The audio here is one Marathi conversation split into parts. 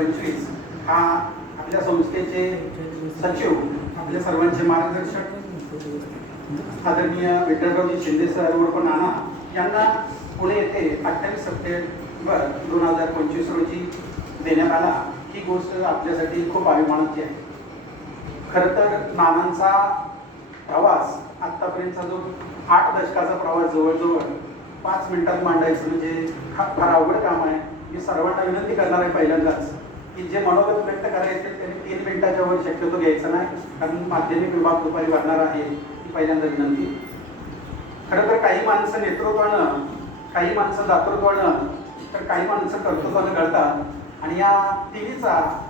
पंचवीस हा आपल्या संस्थेचे सचिव आपल्या सर्वांचे मार्गदर्शक आदरणीय विठ्ठलरावजी शिंदे सर उर्फ नाना यांना पुणे येथे अठ्ठावीस सप्टेंबर दोन हजार पंचवीस रोजी देण्यात आला. ही गोष्ट आपल्यासाठी खूप अभिमानाची आहे. खरं तर नानांचा प्रवास आत्तापर्यंतचा जो आठ दशकाचा प्रवास जवळजवळ पाच मिनिटात मांडायचं म्हणजे हा फार अवघड काम आहे. मी सर्वांना विनंती करणार आहे पहिल्यांदाच. की जे मनोगत व्यक्त करायचे त्यांनी तीन मिनिटाच्या वर शक्यतो घ्यायचं नाही. कारण माध्यमिक विभाग दुपारी भरणार आहे ही पहिल्यांदा विनंती. खरं तर काही माणसं नेतृत्वानं काही माणसं दातृत्वानं तर काही माणसं कर्तृत्वानं घडतात. आणि या तिन्हीचा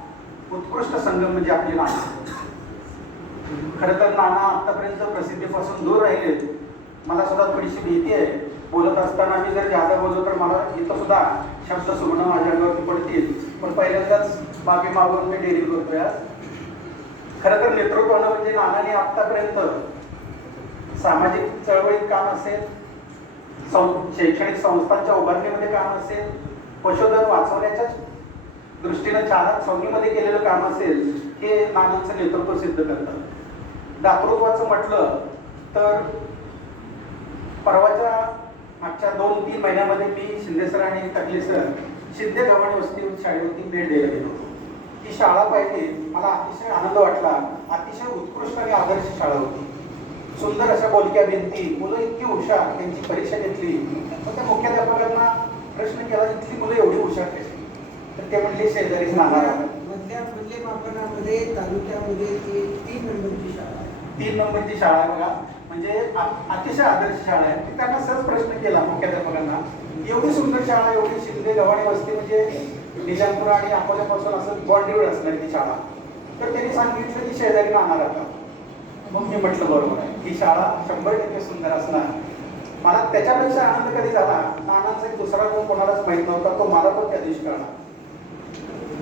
उत्कृष्ट संगम म्हणजे आपली नाणं. खरं तर नाना आतापर्यंत प्रसिद्धीपासून दूर राहिले मला सुद्धा थोडीशी भीती आहे. बोलत असताना मी जर जादा बोललो तर मला इथं सुद्धा शब्द सुगणं माझ्या अंगावरती पडतील पण पहिल्यांदाच मागे मागून मी डेअरी करतोय आज. खरं तर नेतृत्वानं म्हणजे नानाने आतापर्यंत सामाजिक चळवळीत काम असेल सं- शैक्षणिक संस्थांच्या उभारणीमध्ये काम असेल पशुधन वाचवण्याच्या दृष्टीनं चालक सौमीमध्ये केलेलं काम असेल हे नानांचं नेतृत्व सिद्ध करतात दातृत्वाचं म्हटलं तर परवाच्या मागच्या दोन तीन महिन्यामध्ये मी शिंदे सर आणि टकले सर शिंदे गव्हाणी वस्ती शाळेवरती भेट द्यायला गेलो होतो. ती शाळा पाहिली मला अतिशय आनंद वाटला. अतिशय उत्कृष्ट आणि आदर्श शाळा होती. सुंदर अशा बोलक्या भिंती मुलं इतकी हुशार त्यांची परीक्षा घेतली. पण त्या मुख्याध्यापकांना प्रश्न केला इथली मुलं एवढी हुशार कशी? तर ते म्हणले शेजारीच नाणार आहे मधल्या मूल्यमापनामध्ये तालुक्यामध्ये तीन नंबरची शाळा तीन नंबरची शाळा आहे बघा. म्हणजे अतिशय आदर्श शाळा आहे. मी त्यांना सहज प्रश्न केला मुख्याध्यापकांना. एवढी सुंदर शाळा एवढी शिंदे गव्हाणी वस्ती म्हणजे निजामपूर आणि अकोल्यापासून असं बॉन्डीवर असणार ती शाळा. तर त्यांनी सांगितलं की शेजारी राहणार आता. मग मी म्हटलं बरोबर आहे. ही शाळा शंभर टक्के सुंदर असणार. मला त्याच्यापेक्षा आनंद कधी झाला? नानांचा एक दुसरा गुण कोणालाच माहीत नव्हता तो मला पण त्या दिवशी कळला.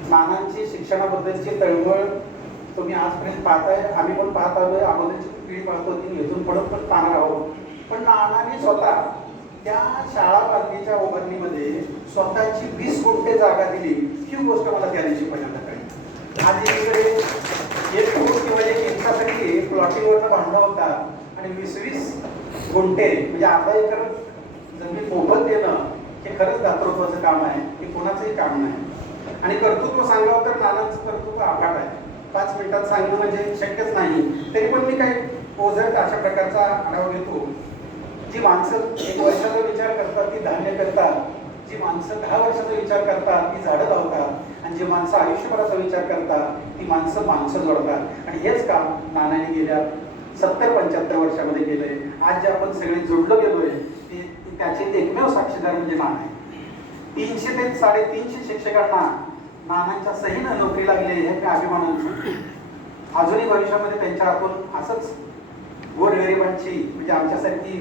नानांची शिक्षणाबद्दलची तळमळ तुम्ही आजपर्यंत पाहताय आम्ही पण पाहत आलोय अगोदरची पिढी पाहत होती इथून पडत पण पाहणार आहोत. पण नानाने स्वतः त्या शाळा बांधणीच्या उभारणीमध्ये स्वतःची वीस गुंठे जागा दिली. ही गोष्ट मला त्या दिवशी पहिल्यांदा कळली. आज इकडे एक फूट किंवा एक इंचासाठी प्लॉटिंगवरनं भांडणं होतात आणि वीस वीस गुंठे म्हणजे अर्धा एकर जमीन मोफत देणं हे खरंच दातृत्वाचं काम आहे हे कोणाचंही काम नाही. आणि कर्तृत्व सांगावं तर नानांचं कर्तृत्व आघाट आहे. पाच मिनिटात सांगणं म्हणजे शक्यच नाही. तरी पण मी काही ओझट अशा प्रकारचा आढावा घेतो. जी माणसं एक वर्षाचा विचार करतात ती धान्य करतात. जी माणसं दहा वर्षाचा विचार करतात ती झाडं लावतात. आणि जी माणसं आयुष्यभराचा विचार करतात ती माणसं माणसं जोडतात. आणि हेच काम नानाने गेल्या सत्तर पंच्याहत्तर वर्षामध्ये केलंय. आज जे आपण सगळे जोडलं गेलोय ते ते त्याचे एकमेव साक्षीदार म्हणजे नाना आहे तीनशे ते साडेतीनशे शिक्षकांना नानांच्या सहीनं नोकरी लागली आहे हे मी अभिमानानं सांगतो. अजूनही भविष्यामध्ये त्यांच्या आपण असंच गोरगरिबांची म्हणजे आमच्यासारखी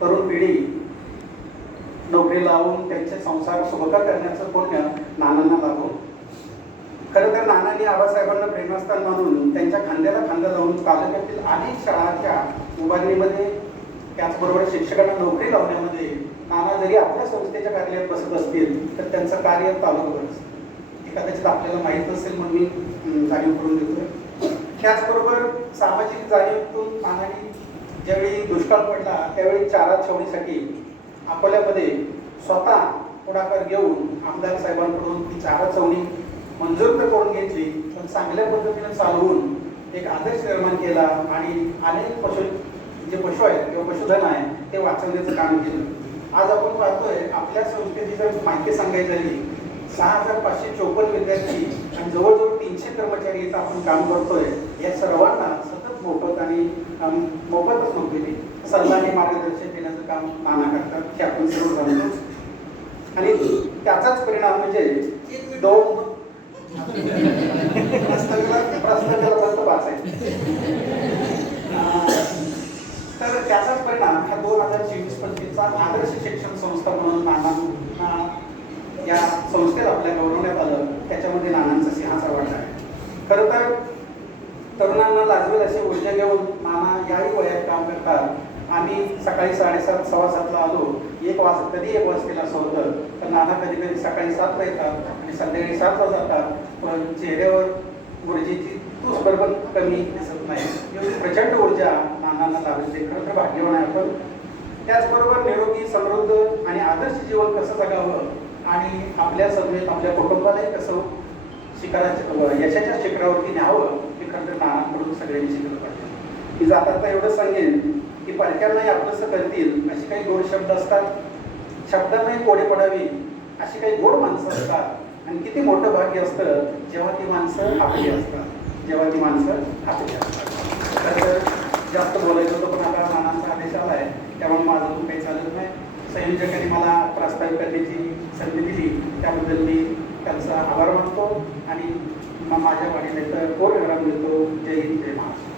तरुण पिढी नोकरी लावून त्यांचे संसार सुखकर करण्याचं पुण्य नानांना लाभो खरं तर नानांनी आबासाहेबांना प्रेरणास्थान मानून त्यांच्या खांद्याला खांदा लावून तालुक्यातील अनेक शाळांच्या उभारणीमध्ये त्याचबरोबर शिक्षकांना नोकरी लावण्यामध्ये नाना जरी आपल्या संस्थेच्या कार्यालयात बसत असतील तर त्यांचं कार्य तालुक्यावर असतं हे कदाचित आपल्याला माहीत असेल म्हणून मी जाणीव करून देतोय. त्याचबरोबर सामाजिक जाणीवतून नानांनी ज्यावेळी दुष्काळ पडला त्यावेळी चारा छावणीसाठी अकोल्यामध्ये स्वतः पुढाकार घेऊन आमदार साहेबांकडून ती चारा छावणी मंजूर तर करून घेतली पण चांगल्या पद्धतीने चालवून एक आदर्श निर्माण केला आणि अनेक पशु जे पशु आहेत किंवा पशुधन आहे ते वाचवण्याचं काम केलं. आज आपण पाहतोय आपल्या संस्कृतीची जर माहिती सांगायची झाली सहा हजार पाचशे चोपन्न विद्यार्थी आणि जवळजवळ तीनशे कर्मचारी याचं आपण काम करतोय. या सर्वांना सतत मोफत आणि मोफतच नोकरी दिली सल्ला आणि मार्गदर्शन देण्याचं काम माना करतात हे आपण सर्व जाणतो आणि त्याचाच परिणाम म्हणजे दोन प्रस्तावाला प्रस्तावाला तर त्याचाच परिणाम ह्या दोन हजार चोवीस पंचवीसचा आदर्श शिक्षण संस्था म्हणून नाना या संस्था आपल्या गौरवण्यात आलं त्याच्यामध्ये नानांचा सिंहाचा वाटा आहे. खरं तर तरुणांना लाजवेल अशी ऊर्जा घेऊन नाना याही वयात काम करतात. आम्ही सकाळी साडेसात सव्वा सातला आलो. एक वाज कधी एक वाजतेला असं होतं तर नाना कधी कधी सकाळी सातला येतात आणि संध्याकाळी सातला जातात. पण चेहऱ्यावर ऊर्जेची तूच बरोबर कमी दिसत नाही. एवढी प्रचंड ऊर्जा नानांना लाभते खरं तर भाग्यवान आहे आपण. त्याचबरोबर निरोगी समृद्ध आणि आदर्श जीवन कसं जगावं? आणि आपल्या समेत आपल्या कुटुंबालाही कसं शिखराच्या यशाच्या शिखरावरती न्यावं हे खरं तर नानांकडून सगळ्यांनी शिकलं पाहिजे. मी जाता एवढं सांगेन की पालख्यांनाही आपलंसं करतील असे काही गोड शब्द असतात. शब्दांनाही कोडे पडावी अशी काही गोड माणसं असतात. आणि किती मोठं भाग्य असतं जेव्हा ती माणसं आपली असतात. जेव्हा ती माणसं आपली असतात. खरं तर जास्त बोलायचं होतं पण आता नानांचा आदेश आला आहे त्यामुळे माझं काही चालत नाही. संयोजकांनी मला प्रस्तावित करण्याची संधी दिली. त्याबद्दल मी त्यांचा आभार मानतो आणि माझ्या वाणीला तर कोर विराम देतो जय हिंद जय महाराष्ट्र.